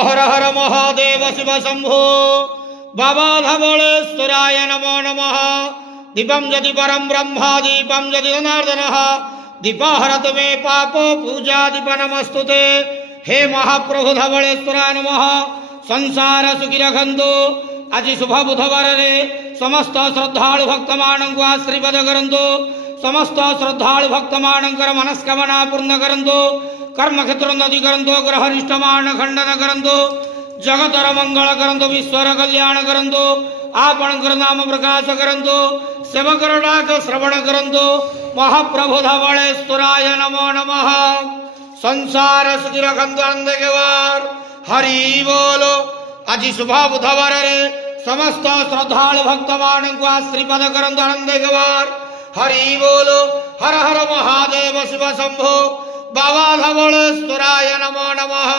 हर हर महादेव शिव शंभो बाबा धवलेश्वराय नमो नमः। दीपं यदि परं ब्रह्मा दीपं यदि जनार्दनः दीपाहरतु मे पापो पूजा दीप नमस्तुते। हे महाप्रभु धवलेश्वराय नमः। संसार सुखी रखंतु। आज शुभ बुधवार रे समस्त श्रद्धालु भक्त मानक आशीर्वाद करंतु। समस्त श्रद्धालु भक्त मानकर मनस्कामना पूर्ण करंतु। कर्म क्षेत्र नदी करंतु। ग्रह निष्ठमान खंडन करंतु। जगतर मंगल करंतु। विश्वर कल्याण करंतु। आपणकर नाम प्रकाश करंतु। सेवकर डाक श्रवण करंतु। महाप्रभु धवलेश्वराय नमो नमः। संसार सुखी रखंतु आनंद के वार हरि बोलो। आज शुभ बुधवार रे समस्त श्रद्धालु भक्त मानक आशीर्वाद करंतु आनंद के वार हरि बोलो। हर हर महादेव शिव शंभो बाबा धवलेश्वराय नमो नमः।